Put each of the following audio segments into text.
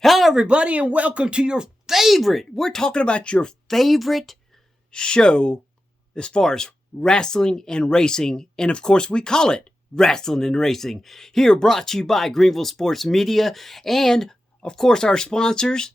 Hello, everybody, and welcome to your favorite. We're talking about your favorite show as far as wrestling and racing. And of course, we call it Wrestling and Racing. Here, brought to you by Greenville Sports Media and, of course, our sponsors,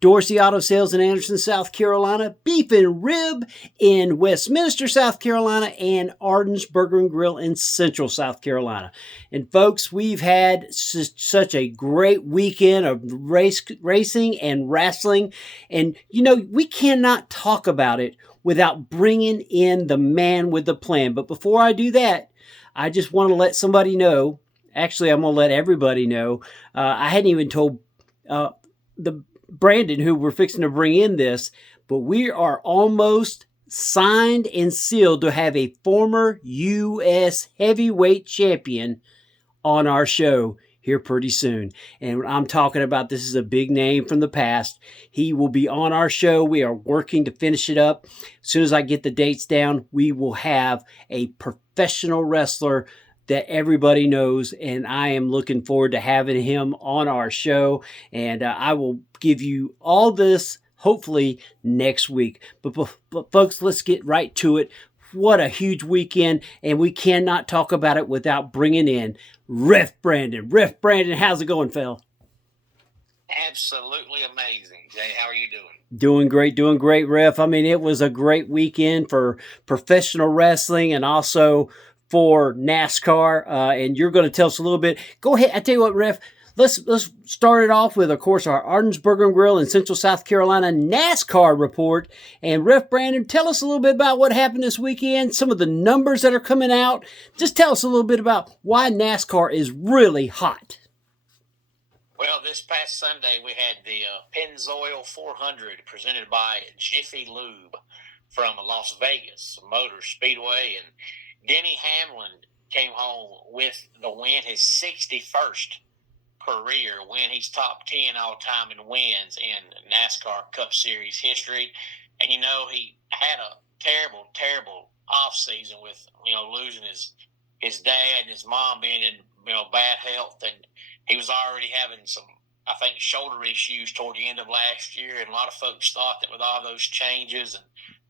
Dorsey Auto Sales in Anderson, South Carolina, Beef and Rib in Westminster, South Carolina, and Arden's Burger and Grill in Central South Carolina. And folks, we've had such a great weekend of racing and wrestling. And, we cannot talk about it without bringing in the man with the plan. But before I do that, I just want to let somebody know. Actually, I'm going to let everybody know. I hadn't even told the Brandon, who we're fixing to bring in this, but we are almost signed and sealed to have a former U.S. heavyweight champion on our show here pretty soon. And I'm talking about, this is a big name from the past. He will be on our show. We are working to finish it up. As soon as I get the dates down, we will have a professional wrestler that everybody knows, and I am looking forward to having him on our show, and I will give you all this hopefully next week. But folks, let's get right to it. What a huge weekend, and we cannot talk about it without bringing in Ref Brandon. Ref Brandon, how's it going, Phil? Absolutely amazing. Jay, how are you doing? Doing great, Ref. I mean, it was a great weekend for professional wrestling and also for NASCAR. And you're going to tell us a little bit. Go ahead. I tell you what, Ref. Let's start it off with, of course, our Arden's Burger and Grill in Central South Carolina NASCAR report. And Ref Brandon, tell us a little bit about what happened this weekend, some of the numbers that are coming out. Just tell us a little bit about why NASCAR is really hot. Well, this past Sunday we had the Pennzoil 400 presented by Jiffy Lube from Las Vegas Motor Speedway, and Denny Hamlin came home with the win, his 61st career win. He's top 10 all time in wins in NASCAR Cup Series history. And he had a terrible off season with losing his dad and his mom being in bad health, and he was already having some, I think, shoulder issues toward the end of last year, and a lot of folks thought that with all those changes and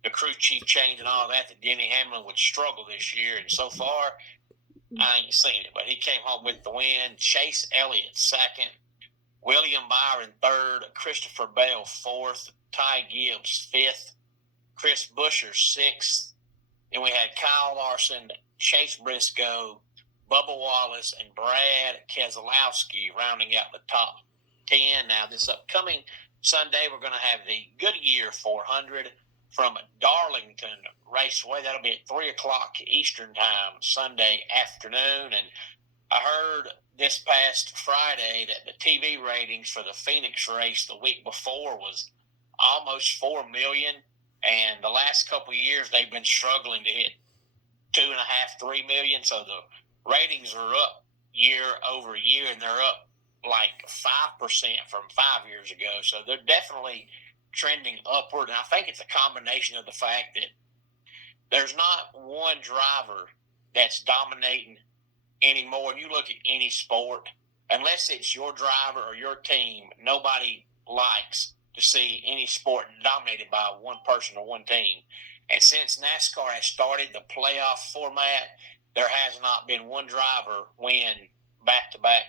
the crew chief change and all that Denny Hamlin would struggle this year. And so far, I ain't seen it, but he came home with the win. Chase Elliott second, William Byron third, Christopher Bell fourth, Ty Gibbs fifth, Chris Buescher sixth. Then we had Kyle Larson, Chase Briscoe, Bubba Wallace, and Brad Keselowski rounding out the top 10. Now, this upcoming Sunday, we're going to have the Goodyear 400 from Darlington Raceway. That'll be at 3 o'clock Eastern Time Sunday afternoon. And I heard this past Friday that the TV ratings for the Phoenix race the week before was almost 4 million. And the last couple of years, they've been struggling to hit 2.5, 3 million. So the ratings are up year over year, and they're up like 5% from 5 years ago. So they're definitely trending upward. And I think it's a combination of the fact that there's not one driver that's dominating anymore. And you look at any sport, unless it's your driver or your team, nobody likes to see any sport dominated by one person or one team. And since NASCAR has started the playoff format, there has not been one driver win back-to-back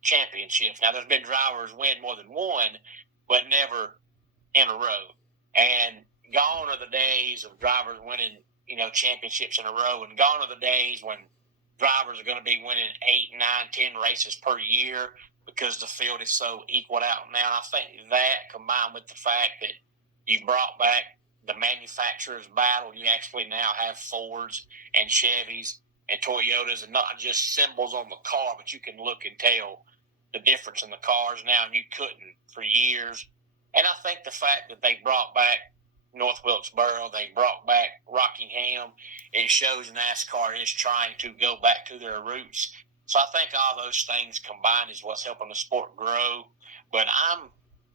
championships. Now, there's been drivers win more than one, but never in a row. And gone are the days of drivers winning, championships in a row, and gone are the days when drivers are going to be winning 8, 9, 10 races per year because the field is so equaled out now. And I think that, combined with the fact that you brought back the manufacturer's battle, you actually now have Fords and Chevys and Toyotas, and not just symbols on the car, but you can look and tell the difference in the cars now, and you couldn't for years. And I think the fact that they brought back North Wilkesboro, they brought back Rockingham, it shows NASCAR is trying to go back to their roots. So I think all those things combined is what's helping the sport grow. But I'm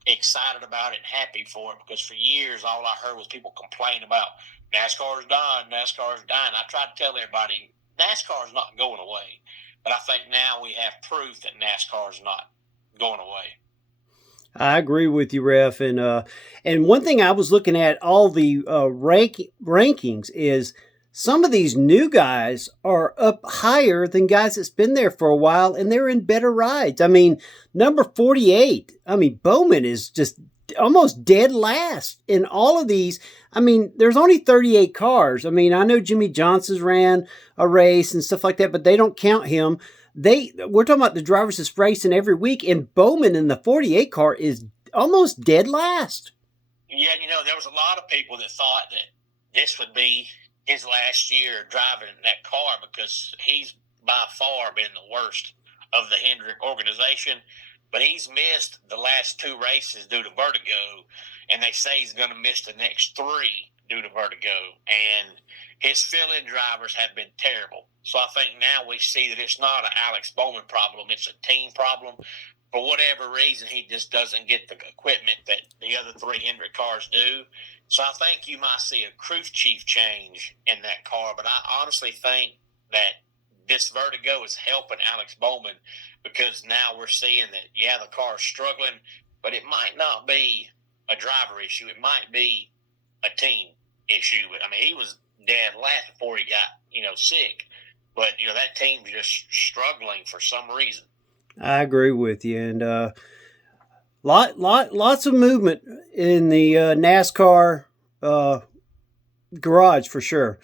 excited about it and happy for it, because for years all I heard was people complain about NASCAR's dying, NASCAR's dying. I tried to tell everybody NASCAR's not going away, but I think now we have proof that NASCAR's not going away. I agree with you, Ref. And one thing I was looking at all the rankings is some of these new guys are up higher than guys that's been there for a while, and they're in better rides. I mean, number 48. I mean, Bowman is just almost dead last in all of these. I mean, there's only 38 cars. I mean, I know Jimmy Johnson's ran a race and stuff like that, but they don't count him. We're talking about the drivers that's racing every week, and Bowman in the 48 car is almost dead last. Yeah, there was a lot of people that thought that this would be his last year driving that car because he's by far been the worst of the Hendrick organization. But he's missed the last 2 races due to vertigo, and they say he's going to miss the next 3 due to vertigo. And his fill-in drivers have been terrible. So I think now we see that it's not an Alex Bowman problem. It's a team problem. For whatever reason, he just doesn't get the equipment that the other 3 Hendrick cars do. So I think you might see a crew chief change in that car. But I honestly think that this vertigo is helping Alex Bowman because now we're seeing that, yeah, the car's struggling, but it might not be a driver issue. It might be a team issue. I mean, he was dead last before he got, sick. But, that team's just struggling for some reason. I agree with you. And lots of movement in the NASCAR garage for sure.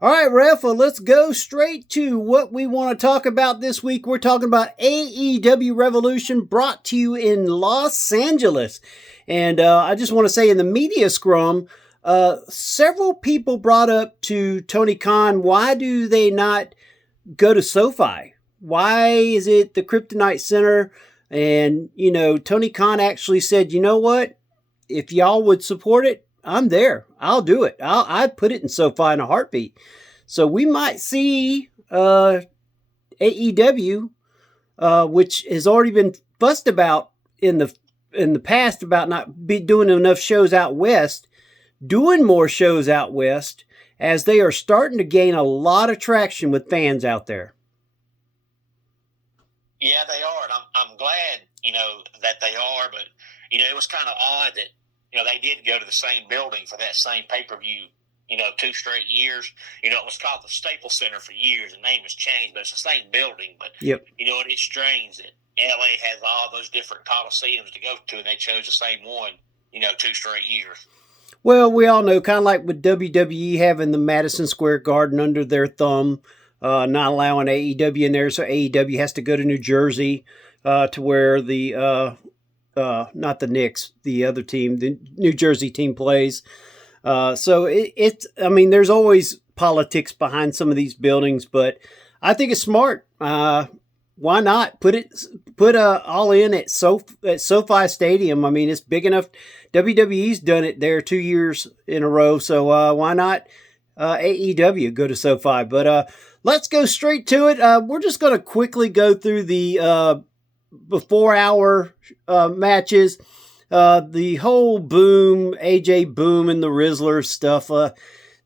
All right, Ref, well, let's go straight to what we want to talk about this week. We're talking about AEW Revolution brought to you in Los Angeles. And I just want to say in the media scrum, several people brought up to Tony Khan, why do they not go to SoFi? Why is it the Kryptonite Center? And, Tony Khan actually said, you know what? If y'all would support it, I'm there. I'll do it. I'd put it in SoFi in a heartbeat. So we might see AEW, which has already been fussed about in the past about not be doing enough shows out west, doing more shows out west, as they are starting to gain a lot of traction with fans out there. Yeah, they are, and I'm glad, that they are. But it was kind of odd that they did go to the same building for that same pay-per-view, 2 straight years. It was called the Staples Center for years. The name has changed, but it's the same building. But, yep. And it's strange that L.A. has all those different coliseums to go to, and they chose the same one, 2 straight years. Well, we all know, kind of like with WWE having the Madison Square Garden under their thumb, not allowing AEW in there, so AEW has to go to New Jersey to where the not the Knicks, the other team, the New Jersey team plays. So there's always politics behind some of these buildings, but I think it's smart. Why not put all in at SoFi Stadium? I mean, it's big enough. WWE's done it there 2 years in a row, so why not AEW go to SoFi? But let's go straight to it. We're just going to quickly go through the before-hour matches. The whole AJ Boom and the Rizzler stuff.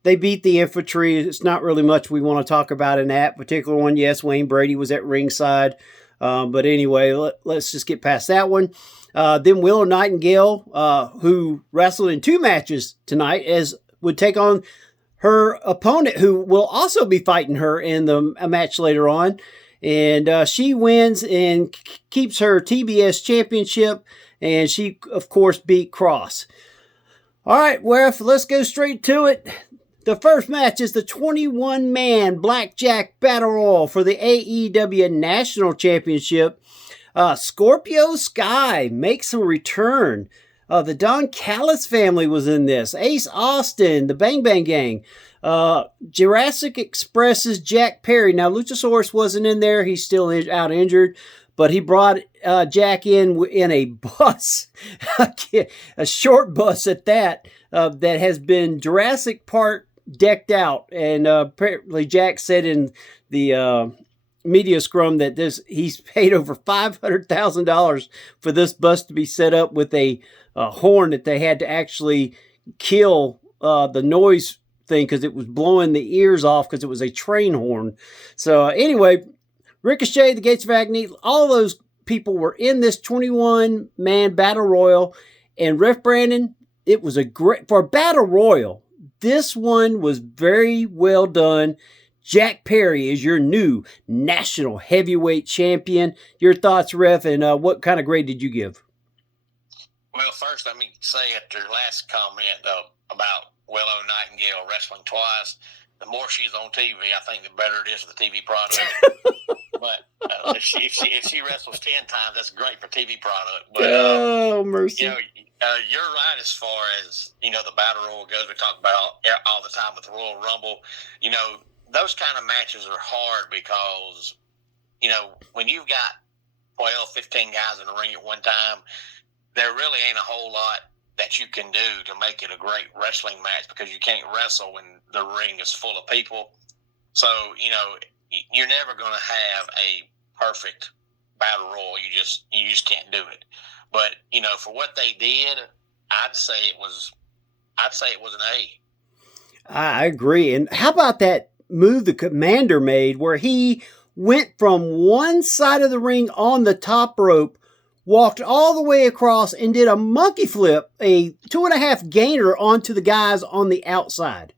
They beat the Infantry. It's not really much we want to talk about in that particular one. Yes, Wayne Brady was at ringside. But anyway, let's just get past that one. Then Willow Nightingale, who wrestled in 2 matches tonight, would take on her opponent, who will also be fighting her in a match later on. And she wins and keeps her TBS championship. And she, of course, beat Cross. All right, Ref, let's go straight to it. The first match is the 21-man Blackjack Battle Royal for the AEW National Championship. Scorpio Sky makes a return. The Don Callis family was in this. Ace Austin, the Bang Bang Gang. Jurassic Express's Jack Perry. Now, Luchasaurus wasn't in there. He's still out injured. But he brought Jack in a bus, a short bus at that, that has been Jurassic Park decked out. And apparently Jack said in the media scrum that he's paid over $500,000 for this bus to be set up with a horn that they had to actually kill the noise thing because it was blowing the ears off because it was a train horn. So anyway, Ricochet, the Gates of Agony, all those people were in this 21-man battle royal. And Ref Brandon, it was a great, for a battle royal, this one was very well done. Jack Perry is your new national heavyweight champion. Your thoughts, Ref, and what kind of grade did you give? Well, first, let me say at your last comment about Willow Nightingale wrestling twice, the more she's on TV, I think the better it is for the TV product. But if she wrestles 10 times, that's great for TV product. But oh, mercy. You know, you're right as far as, you know, the battle royal goes. We talk about all the time with the Royal Rumble. You know, those kind of matches are hard because, you know, when you've got 12, 15 guys in the ring at one time, there really ain't a whole lot that you can do to make it a great wrestling match because you can't wrestle when the ring is full of people. So, you know, you're never going to have a perfect battle royal. You just can't do it. But, you know, for what they did, I'd say it was an A. I agree. And how about that move the Commander made where he went from one side of the ring on the top rope, walked all the way across, and did a monkey flip, a 2.5 gainer onto the guys on the outside.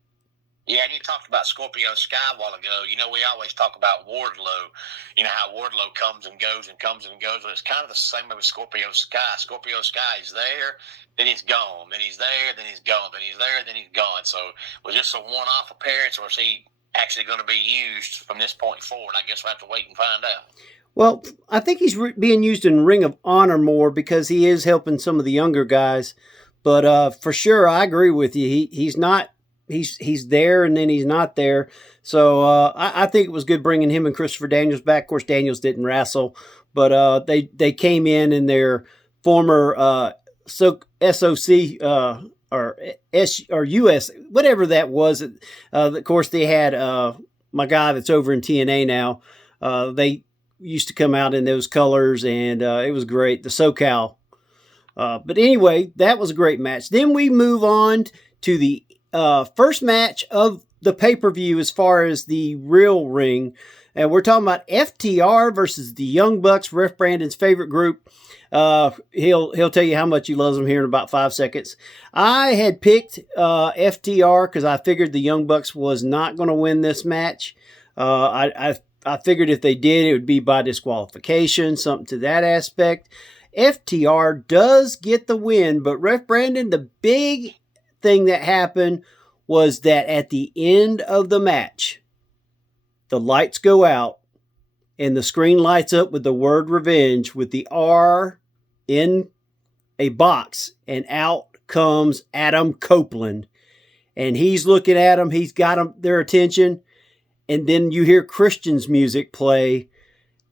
Yeah, and you talked about Scorpio Sky a while ago. You know, we always talk about Wardlow. You know, how Wardlow comes and goes and comes and goes. But it's kind of the same way with Scorpio Sky. Scorpio Sky is there, then he's gone. Then he's there, then he's gone. Then he's there, then he's gone. So was this a one-off appearance, or is he actually going to be used from this point forward? I guess we'll have to wait and find out. Well, I think he's being used in Ring of Honor more because he is helping some of the younger guys. But for sure, I agree with you. He's not. He's there and then he's not there. So I think it was good bringing him and Christopher Daniels back. Of course, Daniels didn't wrestle, but they came in their former SOC or US, whatever that was. Of course, they had my guy that's over in TNA now. They used to come out in those colors, and it was great. The SoCal. But anyway, that was a great match. Then we move on to the first match of the pay-per-view as far as the real ring. And we're talking about FTR versus the Young Bucks, Ref Brandon's favorite group. He'll tell you how much he loves them here in about 5 seconds. I had picked FTR because I figured the Young Bucks was not going to win this match. I figured if they did, it would be by disqualification, something to that aspect. FTR does get the win, but Ref Brandon, the big thing that happened was that at the end of the match, the lights go out and the screen lights up with the word revenge with the R in a box, and out comes Adam Copeland, and he's looking at them. He's got their attention, and then you hear Christian's music play.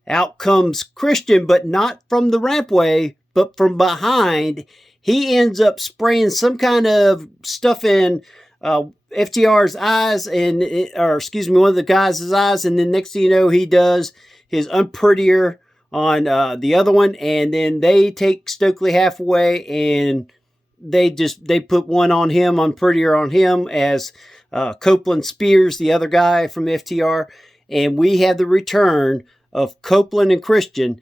Out comes Christian, but not from the rampway, but from behind. He ends up spraying some kind of stuff in FTR's eyes, one of the guys' eyes, and then next thing you know, he does his unprettier on the other one, and then they take Stokely halfway, and they put one on him, unprettier on him, as Copeland spears the other guy from FTR, and we have the return of Copeland and Christian,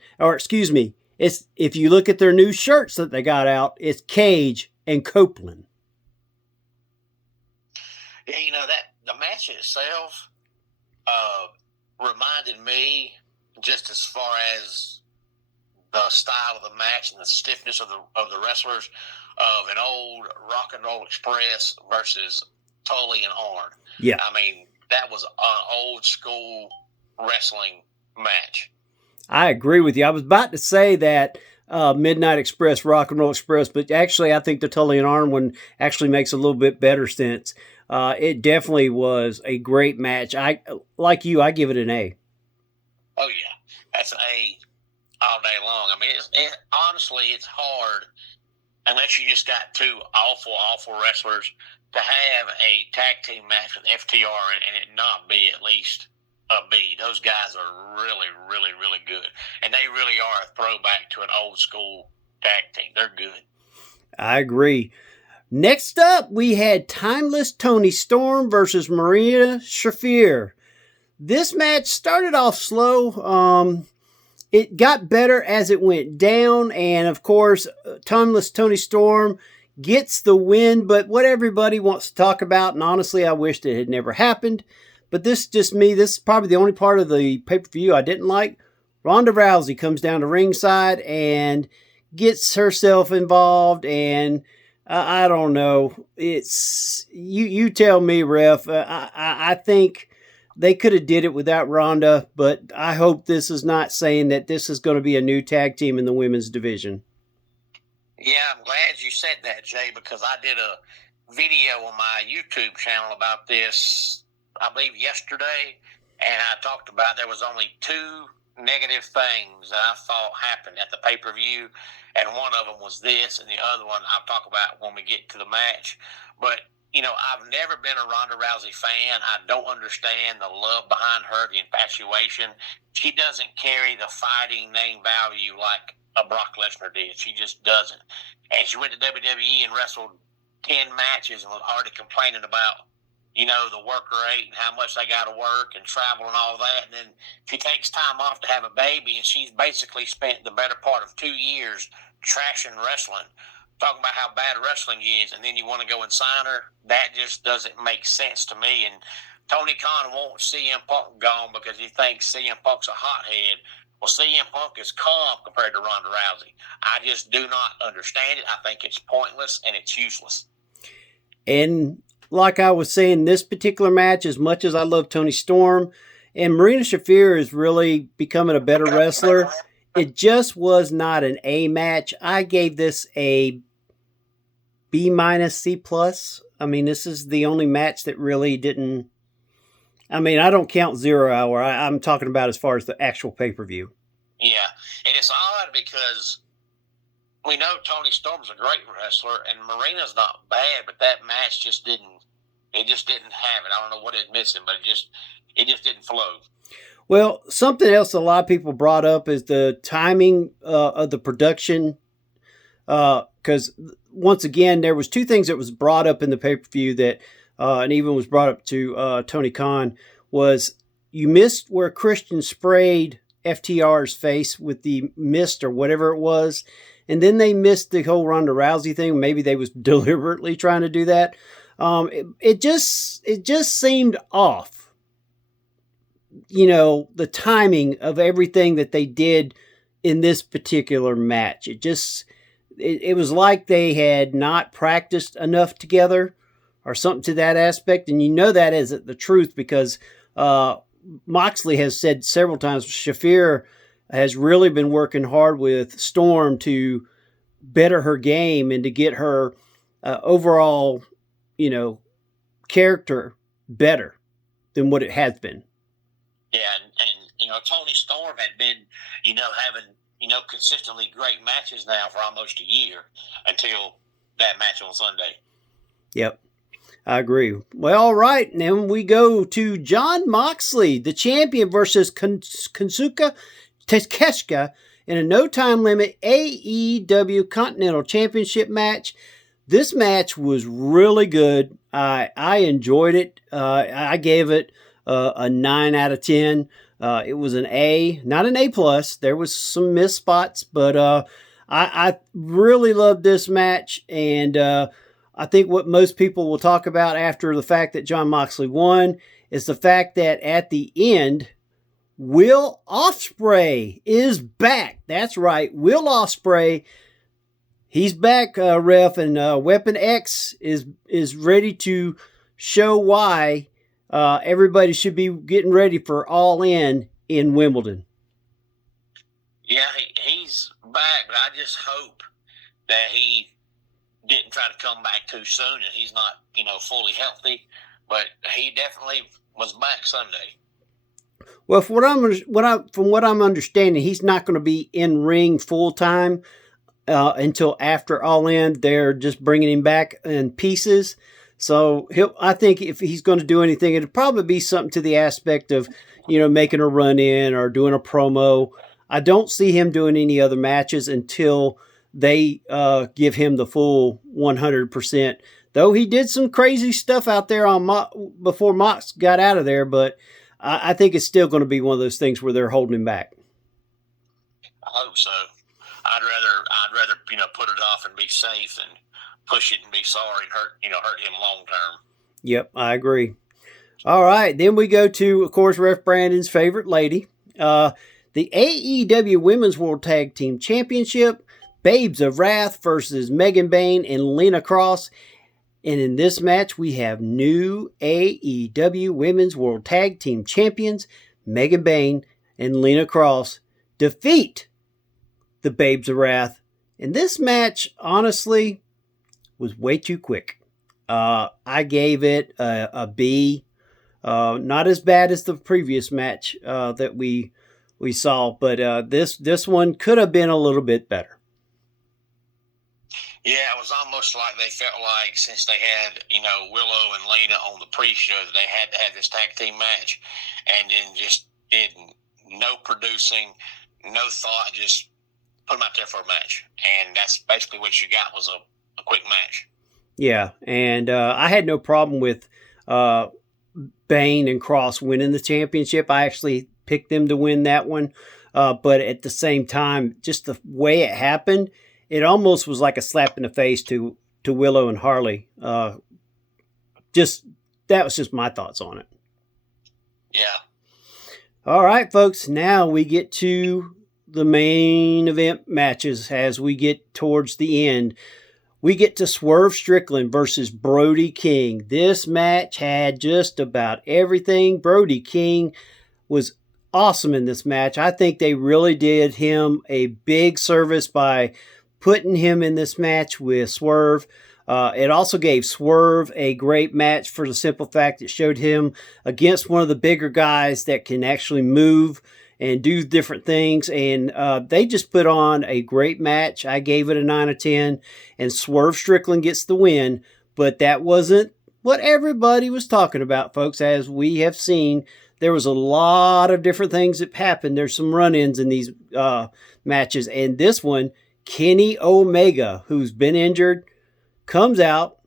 it's, if you look at their new shirts that they got out, it's Cage and Copeland. Yeah, you know, that the match itself reminded me, just as far as the style of the match and the stiffness of the wrestlers, of an old Rock and Roll Express versus Tully and Arn. Yeah. I mean, that was an old school wrestling match. I agree with you. I was about to say that Midnight Express, Rock and Roll Express, but actually I think the Tully and Arn one actually makes a little bit better sense. It definitely was a great match. I give it an A. Oh, yeah. That's an A all day long. I mean, honestly, it's hard, unless you just got two awful wrestlers, to have a tag team match with FTR and it not be at least a B. Those guys are really, really, really good. And they really are a throwback to an old school tag team. They're good. I agree. Next up, we had Timeless Tony Storm versus Marina Shafir. This match started off slow. it got better as it went down. And of course, toneless Tony Storm gets the win. But what everybody wants to talk about, and honestly, I wished it had never happened. But this is just me. This is probably the only part of the pay-per-view I didn't like. Ronda Rousey comes down to ringside and gets herself involved, and I don't know. It's you tell me, ref. I think they could have did it without Ronda, but I hope this is not saying that this is going to be a new tag team in the women's division. Yeah, I'm glad you said that, Jay, because I did a video on my YouTube channel about this, I believe, yesterday, and I talked about there was only two negative things that I thought happened at the pay-per-view, and one of them was this, and the other one I'll talk about when we get to the match. But, you know, I've never been a Ronda Rousey fan. I don't understand the love behind her, the infatuation. She doesn't carry the fighting name value like a Brock Lesnar did. She just doesn't. And she went to WWE and wrestled 10 matches and was already complaining about, you know, the worker rate and how much they got to work and travel and all that. And then she takes time off to have a baby, and she's basically spent the better part of 2 years trashing wrestling, talking about how bad wrestling is, and then you want to go and sign her. That just doesn't make sense to me. And Tony Khan wants CM Punk gone because he thinks CM Punk's a hothead. Well, CM Punk is calm compared to Ronda Rousey. I just do not understand it. I think it's pointless and it's useless. And like I was saying, this particular match, as much as I love Tony Storm, and Marina Shafir is really becoming a better wrestler, it just was not an A match. I gave this a B minus, C plus. I mean, this is the only match that really didn't. I mean, I don't count 0 Hour. I'm talking about as far as the actual pay-per-view. Yeah, and it's odd because we know Tony Storm's a great wrestler, and Marina's not bad, but that match just didn't. It just didn't have it. I don't know what it's missing, but it just didn't flow. Well, something else a lot of people brought up is the timing of the production. Because once again, there was two things that was brought up in the pay-per-view that, and even was brought up to Tony Khan, was you missed where Christian sprayed FTR's face with the mist or whatever it was. And then they missed the whole Ronda Rousey thing. Maybe they was deliberately trying to do that. It just seemed off. You know, the timing of everything that they did in this particular match. It was like they had not practiced enough together or something to that aspect. And you know that isn't the truth because Moxley has said several times Shafir has really been working hard with Storm to better her game and to get her overall, you know, character better than what it has been. Yeah, and you know, Tony Storm had been, you know, having, you know, consistently great matches now for almost a year until that match on Sunday. Yep, I agree. Well, all right, now we go to Jon Moxley, the champion, versus Kensuke Takeshita in a no time limit AEW Continental Championship match. This match was really good. I enjoyed it. I gave it a 9 out of 10. It was an A, not an A plus. There was some missed spots, but I really loved this match. And I think what most people will talk about after the fact that Jon Moxley won is the fact that at the end, Will Ospreay is back. That's right, Will Ospreay. He's back, ref, and Weapon X is ready to show why everybody should be getting ready for All In Wimbledon. Yeah, he's back, but I just hope that he didn't try to come back too soon and he's not, you know, fully healthy. But he definitely was back Sunday. Well, from what I'm understanding, he's not going to be in ring full time until after All In. They're just bringing him back in pieces. So I think if he's going to do anything, it'll probably be something to the aspect of, you know, making a run in or doing a promo. I don't see him doing any other matches until they give him the full 100%. Though he did some crazy stuff out there before Mox got out of there, but I think it's still going to be one of those things where they're holding him back. I hope so. I'd rather put it off and be safe than push it and be sorry and hurt him long term. Yep, I agree. All right, then we go to, of course, Ref Brandon's favorite lady, the AEW Women's World Tag Team Championship, Babes of Wrath versus Megan Bayne and Lena Cross. And in this match, we have new AEW Women's World Tag Team Champions, Megan Bayne and Lena Cross, defeat the Babes of Wrath. And this match, honestly, was way too quick. I gave it a B. Not as bad as the previous match that we saw, but this one could have been a little bit better. Yeah, it was almost like they felt like since they had, Willow and Lena on the pre-show that they had to have this tag team match, and then just did no producing, no thought, just put them out there for a match. And that's basically what you got was a quick match. Yeah, and I had no problem with Bayne and Cross winning the championship. I actually picked them to win that one, but at the same time, just the way it happened, it almost was like a slap in the face to Willow and Harley. That was just my thoughts on it. Yeah. All right, folks. Now we get to the main event matches as we get towards the end. We get to Swerve Strickland versus Brody King. This match had just about everything. Brody King was awesome in this match. I think they really did him a big service by putting him in this match with Swerve. It also gave Swerve a great match for the simple fact it showed him against one of the bigger guys that can actually move and do different things. And they just put on a great match. I gave it a 9 out of 10. And Swerve Strickland gets the win. But that wasn't what everybody was talking about, folks. As we have seen, there was a lot of different things that happened. There's some run-ins in these matches. And this one, Kenny Omega, who's been injured, comes out.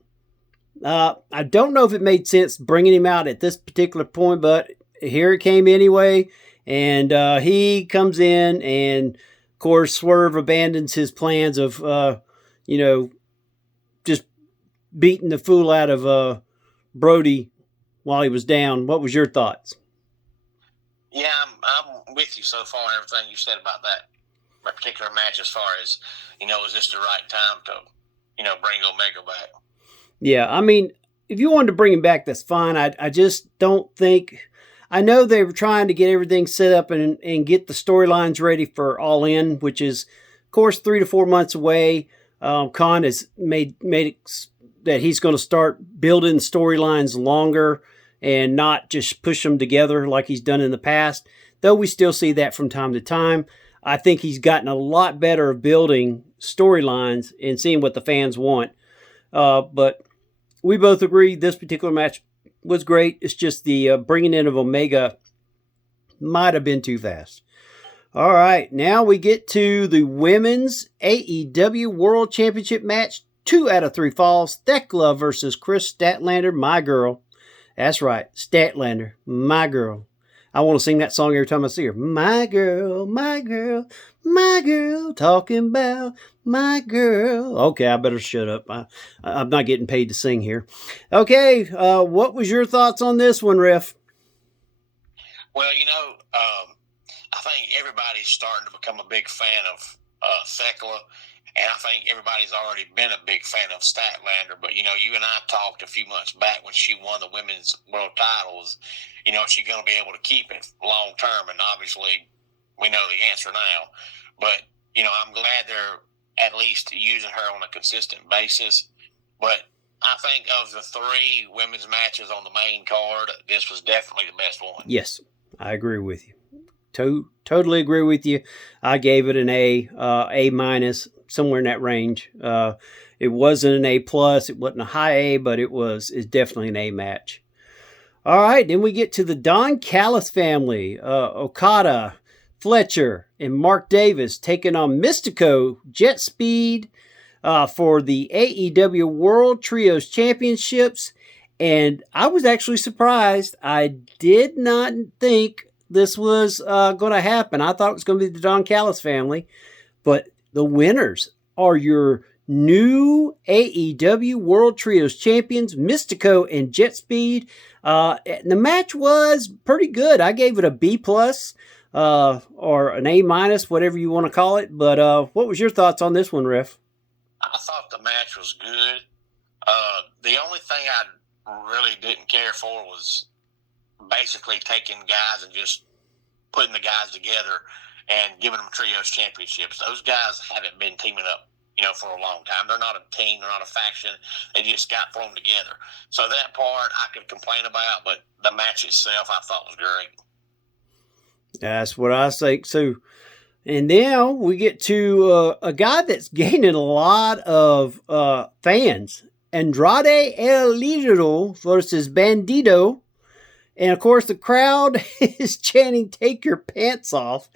I don't know if it made sense bringing him out at this particular point, but here it came anyway. And he comes in, and of course, Swerve abandons his plans of, just beating the fool out of Brody while he was down. What was your thoughts? Yeah, I'm with you so far. Everything you said about that particular match, as far as is this the right time to bring Omega back? Yeah, I mean, if you wanted to bring him back, that's fine. I just don't think. I know they were trying to get everything set up and get the storylines ready for All In, which is, of course, 3 to 4 months away. Khan has made it that he's going to start building storylines longer and not just push them together like he's done in the past, though we still see that from time to time. I think he's gotten a lot better at building storylines and seeing what the fans want. But we both agree this particular match was great. It's just the bringing in of Omega might have been too fast. All right, now we get to the Women's AEW World Championship match. 2 out of 3 falls. Thekla versus Chris Statlander, my girl. That's right, Statlander, my girl. I want to sing that song every time I see her. My girl, my girl, my girl, talking about my girl. Okay, I better shut up. I'm not getting paid to sing here. Okay, what was your thoughts on this one, Ref? Well, I think everybody's starting to become a big fan of Thekla. And I think everybody's already been a big fan of Statlander. But, you and I talked a few months back when she won the women's world titles, is she going to be able to keep it long term? And obviously, we know the answer now. But, I'm glad they're at least using her on a consistent basis. But I think of the 3 women's matches on the main card, this was definitely the best one. Yes, I agree with you. Totally agree with you. I gave it an A minus, somewhere in that range. It wasn't an A plus. It wasn't a high A, but it's definitely an A match. All right, then we get to the Don Callis family. Okada, Fletcher, and Mark Davis taking on Mystico, Jet Speed for the AEW World Trios Championships. And I was actually surprised. I did not think this was going to happen. I thought it was going to be the Don Callis family, but the winners are your new AEW World Trios champions, Mystico and Jet Speed. The match was pretty good. I gave it a B plus or an A minus, whatever you want to call it. But what was your thoughts on this one, Riff? I thought the match was good. The only thing I really didn't care for was basically taking guys and just putting the guys together and giving them trios championships. Those guys haven't been teaming up, for a long time. They're not a team. They're not a faction. They just got thrown together. So that part I could complain about, but the match itself I thought was great. That's what I think. So, and now we get to a guy that's gaining a lot of fans. Andrade El Idolo versus Bandito. And, of course, the crowd is chanting, "Take your pants off,"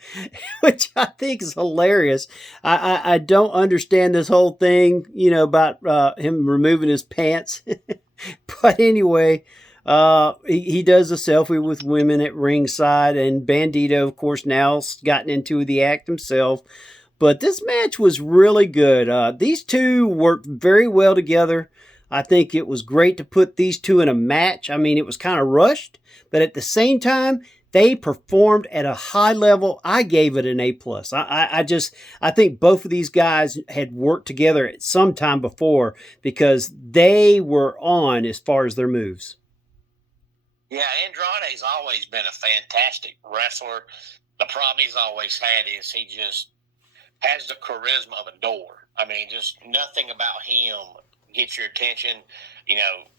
which I think is hilarious. I don't understand this whole thing, about him removing his pants. But anyway, he does a selfie with women at ringside. And Bandito, of course, now's gotten into the act himself. But this match was really good. These two worked very well together. I think it was great to put these two in a match. I mean, it was kind of rushed, but at the same time, they performed at a high level. I gave it an A+. I think both of these guys had worked together at some time before because they were on as far as their moves. Yeah, Andrade's always been a fantastic wrestler. The problem he's always had is he just has the charisma of a door. I mean, just nothing about him gets your attention,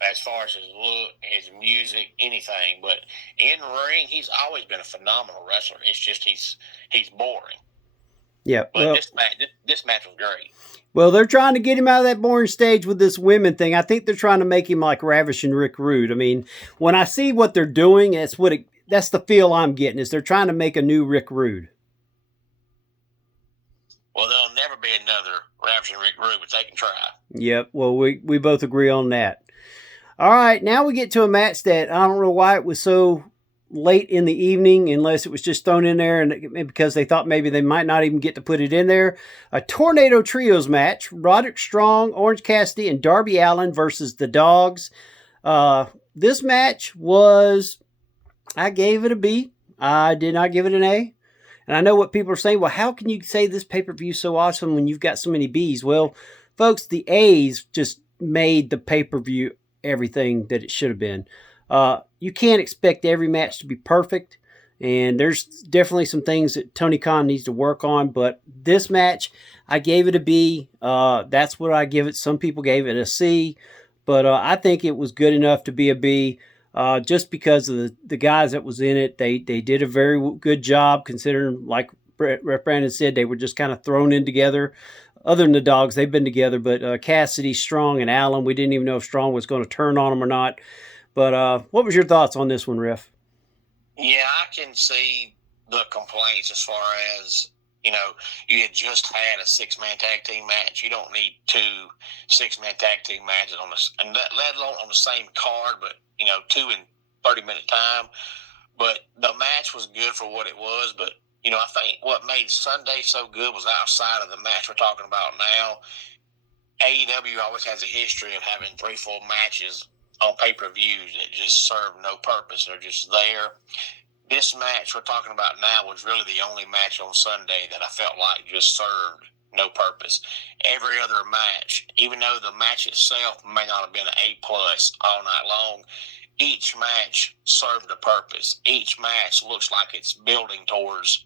as far as his look, his music, anything. But in ring, he's always been a phenomenal wrestler. It's just he's boring. Yeah. But this match was great. Well, they're trying to get him out of that boring stage with this women thing. I think they're trying to make him like Ravishing Rick Rude. I mean, when I see what they're doing, that's the feel I'm getting, is they're trying to make a new Rick Rude. Well, there'll never be another Ravishing Rick Rude, but they can try. Yep. Well, we both agree on that. All right. Now we get to a match that I don't know why it was so late in the evening, unless it was just thrown in there and because they thought maybe they might not even get to put it in there. A Tornado Trios match. Roderick Strong, Orange Cassidy, and Darby Allin versus the Dogs. This match I gave it a B. I did not give it an A. And I know what people are saying. Well, how can you say this pay-per-view is so awesome when you've got so many Bs? Well, folks, the A's just made the pay-per-view everything that it should have been. You can't expect every match to be perfect. And there's definitely some things that Tony Khan needs to work on. But this match, I gave it a B. That's what I give it. Some people gave it a C. But I think it was good enough to be a B. Just because of the guys that was in it. They did a very good job considering, like Brandon said, they were just kind of thrown in together. Other than the Dogs, they've been together. But Cassidy, Strong, and Allin, we didn't even know if Strong was going to turn on them or not. But what was your thoughts on this one, Riff? Yeah, I can see the complaints as far as, you had just had a 6-man tag team match. You don't need 2 6-man tag team matches let alone on the same card, but 2 in 30-minute time. But the match was good for what it was. But I think what made Sunday so good was outside of the match we're talking about now. AEW always has a history of having 3-4 matches on pay-per-views that just serve no purpose. They're just there. This match we're talking about now was really the only match on Sunday that I felt like just served no purpose. Every other match, even though the match itself may not have been an A+ all night long, each match served a purpose. Each match looks like it's building towards,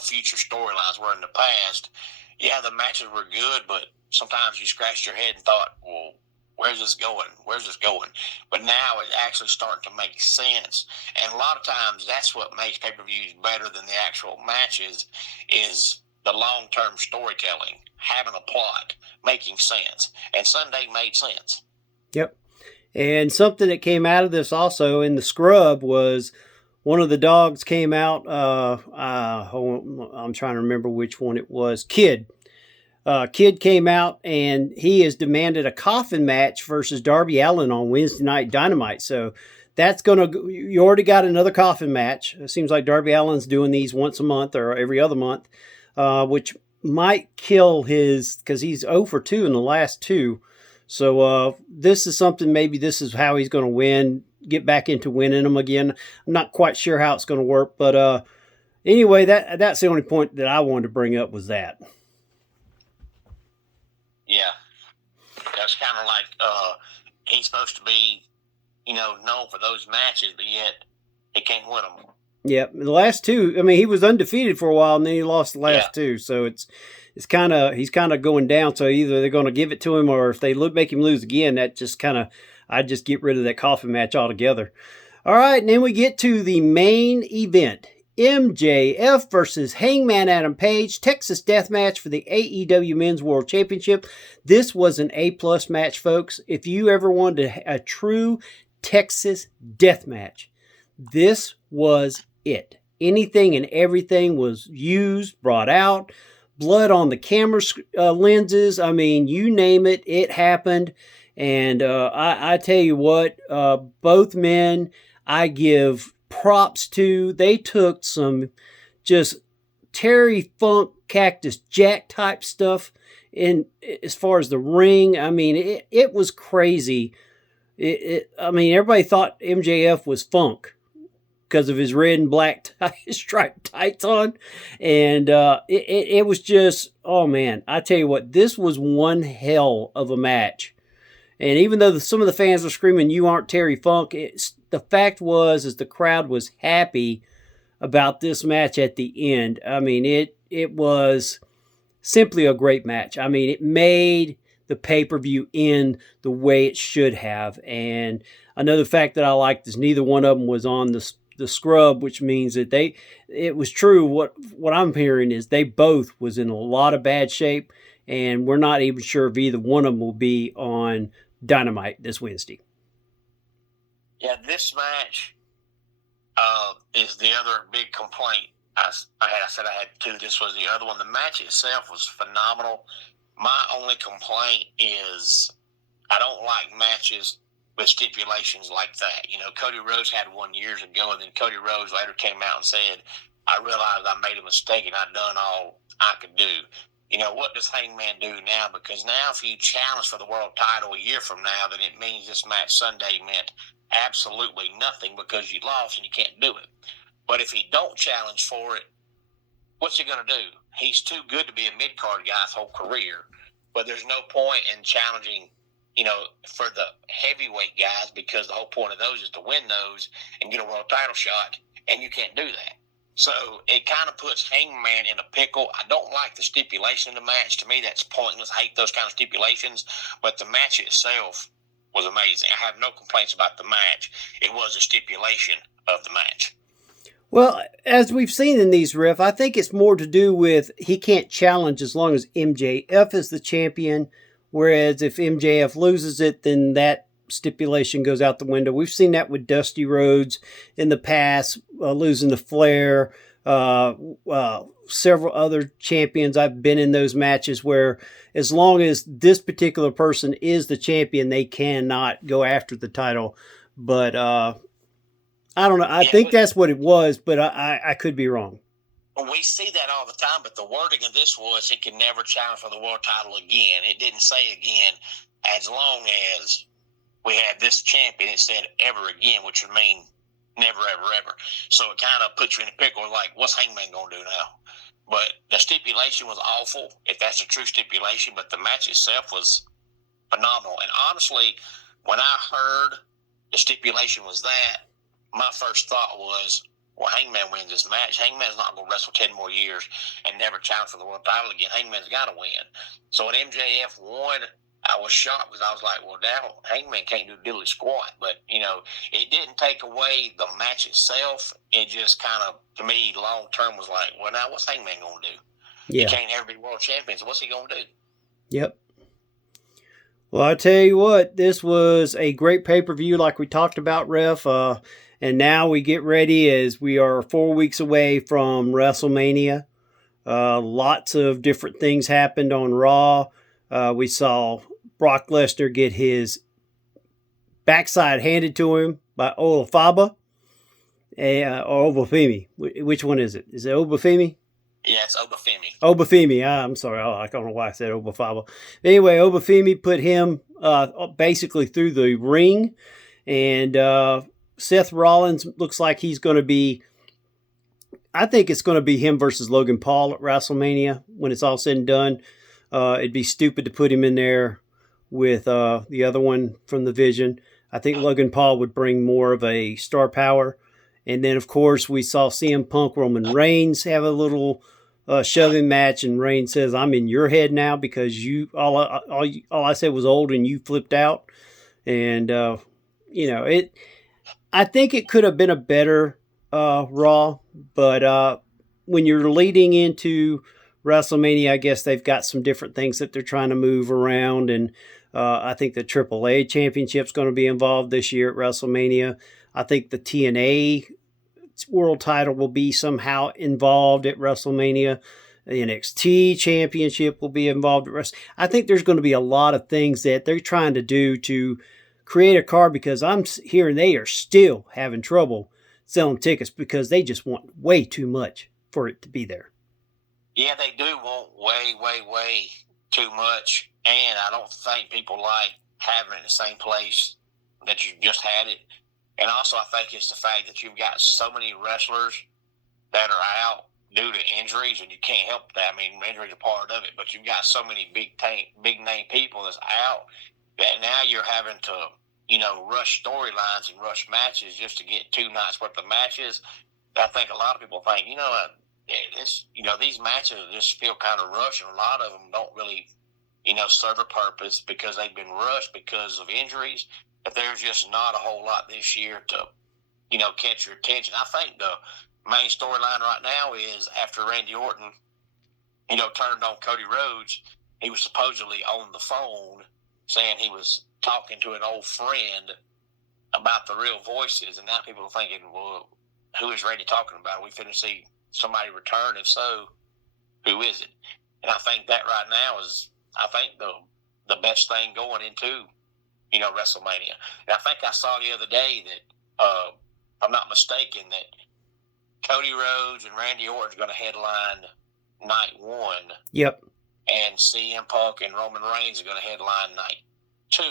future storylines. Where in the past, yeah, the matches were good, but sometimes you scratched your head and thought, well, where's this going? Where's this going? But now it's actually starting to make sense. And a lot of times that's what makes pay-per-views better than the actual matches is the long-term storytelling, having a plot, making sense. And Sunday made sense. Yep. And something that came out of this also in the scrub was one of the Dogs came out. I'm trying to remember which one it was. Kid came out and he has demanded a coffin match versus Darby Allin on Wednesday Night Dynamite. So that's going to, you already got another coffin match. It seems like Darby Allin's doing these once a month or every other month, which might kill his, because he's 0 for 2 in the last two. So this is something, maybe this is how he's going to win, get back into winning them again. I'm not quite sure how it's going to work, but anyway, that's the only point that I wanted to bring up was that. Yeah. That's kind of like he's supposed to be, known for those matches, but yet he can't win them. Yeah, the last two, I mean, he was undefeated for a while, and then he lost the last two. So he's kind of going down. So either they're going to give it to him, or if they make him lose again, that just I just get rid of that coffin match altogether. All right, and then we get to the main event. MJF versus Hangman Adam Page, Texas Death Match for the AEW Men's World Championship. This was an A+ match, folks. If you ever wanted a true Texas Death Match, this was it. Anything and everything was used, brought out. Blood on the camera lenses. I mean, you name it, it happened. And I tell you what, both men I give props to. They took some just Terry Funk, Cactus Jack type stuff in as far as the ring. I mean, it was crazy. I mean, everybody thought MJF was Funk because of his red and black striped tights on. And it was just, oh man, I tell you what, this was one hell of a match. And even though some of the fans were screaming, "You aren't Terry Funk," the fact was the crowd was happy about this match at the end. I mean, it was simply a great match. I mean, it made the pay-per-view end the way it should have. And another fact that I liked is neither one of them was on the scrub, which means that it was true. What I'm hearing is they both was in a lot of bad shape, and we're not even sure if either one of them will be on Dynamite this Wednesday. Yeah, this match is the other big complaint. I said I had two. This was the other one. The match itself was phenomenal. My only complaint is I don't like matches with stipulations like that. Cody Rhodes had one years ago, and then Cody Rhodes later came out and said, "I realized I made a mistake and I've done all I could do." What does Hangman do now? Because now if you challenge for the world title a year from now, then it means this match Sunday meant absolutely nothing because you lost and you can't do it. But if he don't challenge for it, what's he going to do? He's too good to be a mid-card guy his whole career. But there's no point in challenging, for the heavyweight guys, because the whole point of those is to win those and get a world title shot, and you can't do that. So it kind of puts Hangman in a pickle. I don't like the stipulation of the match. To me, that's pointless. I hate those kind of stipulations. But the match itself was amazing. I have no complaints about the match. It was a stipulation of the match. Well, as we've seen in these riffs, I think it's more to do with he can't challenge as long as MJF is the champion. Whereas if MJF loses it, then that stipulation goes out the window. We've seen that with Dusty Rhodes in the past, losing to Flair. Several other champions, I've been in those matches where as long as this particular person is the champion, they cannot go after the title. But I don't know. I think that's what it was, but I could be wrong. Well, we see that all the time, but the wording of this was he can never challenge for the world title again. It didn't say again as long as we had this champion. It said ever again, which would mean never, ever, ever. So it kind of puts you in a pickle like, what's Hangman going to do now? But the stipulation was awful, if that's a true stipulation, but the match itself was phenomenal. And honestly, when I heard the stipulation was that, my first thought was, well, Hangman wins this match. Hangman's not going to wrestle 10 more years and never challenge for the world title again. Hangman's got to win. So when MJF won, I was shocked because I was like, well, now Hangman can't do diddly squat. But, it didn't take away the match itself. It just kind of, to me, long term was like, well, now what's Hangman going to do? Yeah. He can't ever be world champion, so what's he going to do? Yep. Well, I tell you what, this was a great pay-per-view like we talked about, Ref. And now we get ready as we are 4 weeks away from WrestleMania. Lots of different things happened on Raw. We saw Brock Lesnar get his backside handed to him by Olafaba or Obafemi. Which one is it? Is it Obafemi? Yeah, it's Obafemi. Obafemi. I'm sorry. I don't know why I said Obafaba. Anyway, Obafemi put him basically through the ring. And Seth Rollins looks like he's going to be, I think it's going to be him versus Logan Paul at WrestleMania when it's all said and done. It'd be stupid to put him in there with the other one from the Vision. I think Logan Paul would bring more of a star power. And then, of course, we saw CM Punk, Roman Reigns have a little shoving match, and Reigns says, "I'm in your head now because you all I said was old and you flipped out." And I think it could have been a better Raw, but when you're leading into WrestleMania, I guess they've got some different things that they're trying to move around, and I think the AAA Championship's going to be involved this year at WrestleMania. I think the TNA World Title will be somehow involved at WrestleMania. The NXT Championship will be involved at WrestleMania. I think there's going to be a lot of things that they're trying to do to create a card, because I'm hearing they are still having trouble selling tickets because they just want way too much for it to be there. Yeah, they do want way too much, and I don't think people like having it in the same place that you just had it. And also, I think it's the fact that you've got so many wrestlers that are out due to injuries, and you can't help that. I mean, injuries are part of it, but you've got so many big name people that's out that now you're having to, rush storylines and rush matches just to get 2 nights worth of matches. I think a lot of people think, these matches just feel kind of rushed, and a lot of them don't really, serve a purpose because they've been rushed because of injuries. But there's just not a whole lot this year to, catch your attention. I think the main storyline right now is after Randy Orton, turned on Cody Rhodes, he was supposedly on the phone saying he was talking to an old friend about the real voices. And now people are thinking, well, who is Randy talking about? Are we finna see somebody return? If so, who is it? And I think that right now is, the best thing going into, WrestleMania. And I think I saw the other day that, if I'm not mistaken, that Cody Rhodes and Randy Orton are going to headline night 1. Yep. And CM Punk and Roman Reigns are going to headline night 2,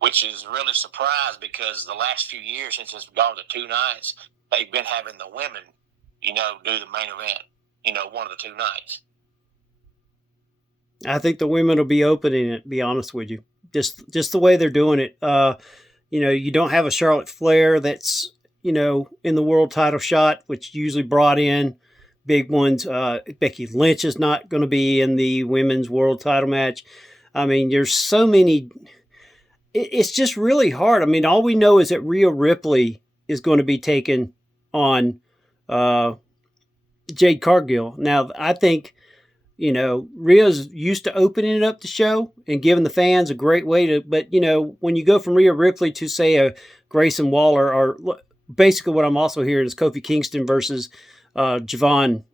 which is really surprised because the last few years since it's gone to 2 nights, they've been having the women, do the main event, one of the 2 nights. I think the women will be opening it, to be honest with you. Just the way they're doing it. You don't have a Charlotte Flair that's, in the world title shot, which usually brought in big ones. Becky Lynch is not going to be in the women's world title match. I mean, there's so many. It's just really hard. I mean, all we know is that Rhea Ripley is going to be taken on Jade Cargill. Now, I think, Rhea's used to opening it up the show and giving the fans a great way to, but, when you go from Rhea Ripley to, say, a Grayson Waller, or basically what I'm also hearing is Kofi Kingston versus Javon,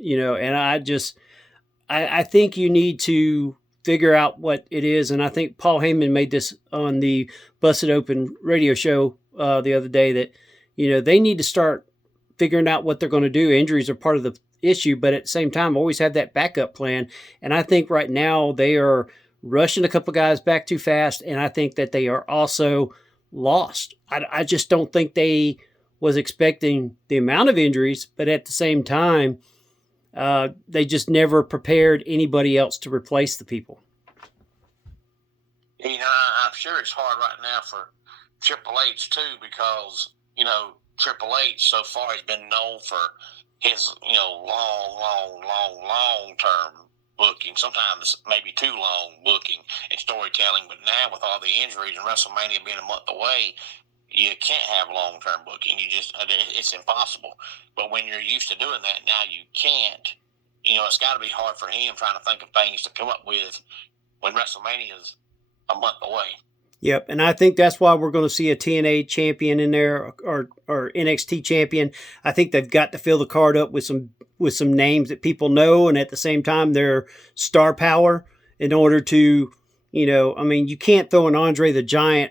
and I think you need to figure out what it is. And I think Paul Heyman made this on the Busted Open radio show the other day that, they need to start figuring out what they're going to do. Injuries are part of the issue, but at the same time, always have that backup plan. And I think right now they are rushing a couple guys back too fast, and I think that they are also lost. I just don't think they was expecting the amount of injuries, but at the same time, they just never prepared anybody else to replace the people. I'm sure it's hard right now for Triple H too, because Triple H so far has been known for his long term booking, sometimes maybe too long booking and storytelling. But now with all the injuries and WrestleMania being a month away, you can't have long term booking. It's impossible. But when you're used to doing that, now you can't. It's got to be hard for him trying to think of things to come up with when WrestleMania is a month away. Yep, and I think that's why we're going to see a TNA champion in there, or NXT champion. I think they've got to fill the card up with some names that people know, and at the same time, they're star power in order to, you can't throw an Andre the Giant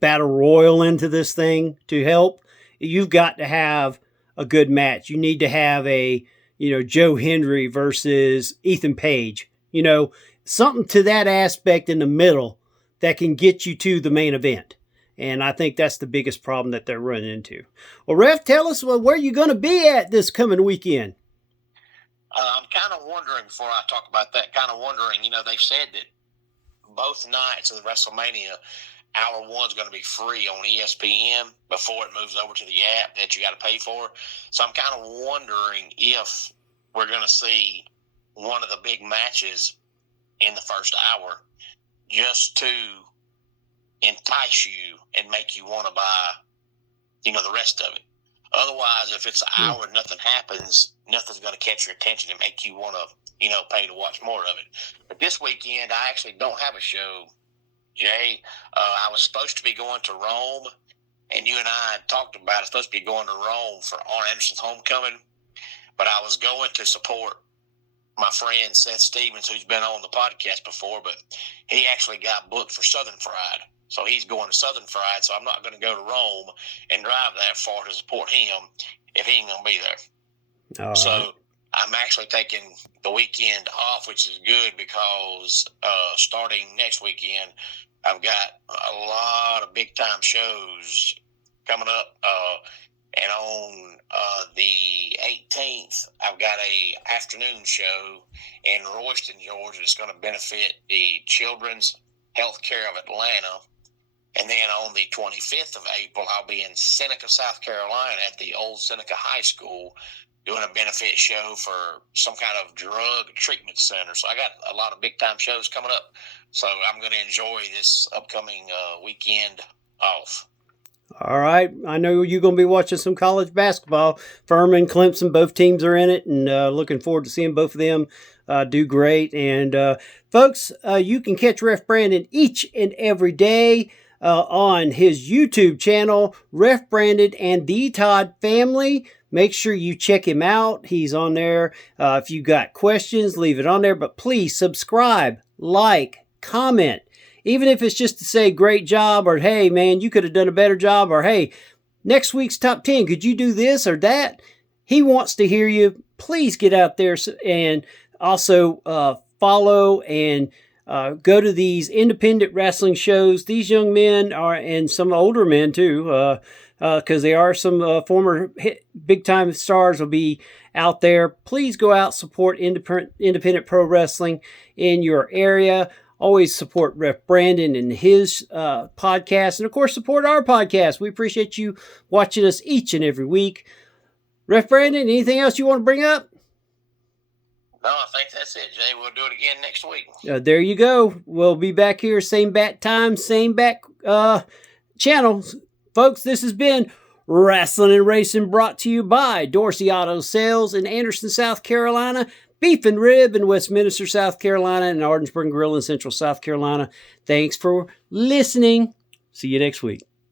battle royal into this thing to help, you've got to have a good match. You need to have a, Joe Hendry versus Ethan Page, something to that aspect in the middle that can get you to the main event. And I think that's the biggest problem that they're running into. Well, Ref, tell us where you're going to be at this coming weekend. I'm kind of wondering, before I talk about that, they've said that both nights of the WrestleMania, Hour 1 is going to be free on ESPN before it moves over to the app that you got to pay for. So I'm kind of wondering if we're going to see one of the big matches in the first hour just to entice you and make you want to buy, the rest of it. Otherwise, if it's an hour and nothing happens, nothing's going to catch your attention and make you want to, pay to watch more of it. But this weekend, I actually don't have a show, Jay. I was supposed to be going to Rome, and you and I had talked about it. Supposed to be going to Rome for Arn Anderson's homecoming, but I was going to support my friend Seth Stevens, who's been on the podcast before, but he actually got booked for Southern Fried. So he's going to Southern Fried, so I'm not going to go to Rome and drive that far to support him if he ain't going to be there. So I'm actually taking the weekend off, which is good because starting next weekend, I've got a lot of big-time shows coming up. And on the 18th, I've got a afternoon show in Royston, Georgia. That's going to benefit the Children's Healthcare of Atlanta. And then on the 25th of April, I'll be in Seneca, South Carolina at the old Seneca High School doing a benefit show for some kind of drug treatment center. So I got a lot of big-time shows coming up. So I'm going to enjoy this upcoming weekend off. All right. I know you're going to be watching some college basketball. Furman, Clemson, both teams are in it, and looking forward to seeing both of them do great. And folks, you can catch Ref Brandon each and every day on his YouTube channel, Ref Brandon and the Todd Family. Make sure you check him out. He's on there. If you got questions, leave it on there. But please subscribe, like, comment. Even if it's just to say great job, or hey, man, you could have done a better job, or hey, next week's top 10, could you do this or that? He wants to hear you. Please get out there and also follow and go to these independent wrestling shows. These young men are, and some older men too, because they are some former big-time stars will be out there. Please go out, support independent pro wrestling in your area. Always support Ref Brandon and his podcast. And, of course, support our podcast. We appreciate you watching us each and every week. Ref Brandon, anything else you want to bring up? No, I think that's it, Jay. We'll do it again next week. There you go. We'll be back here, same bat time, same back channel. Folks, this has been Rasslin and Racin, brought to you by Dorsey Auto Sales in Anderson, South Carolina, Beef and Rib in Westminster, South Carolina, and Ardensburg Grill in Central South Carolina. Thanks for listening. See you next week.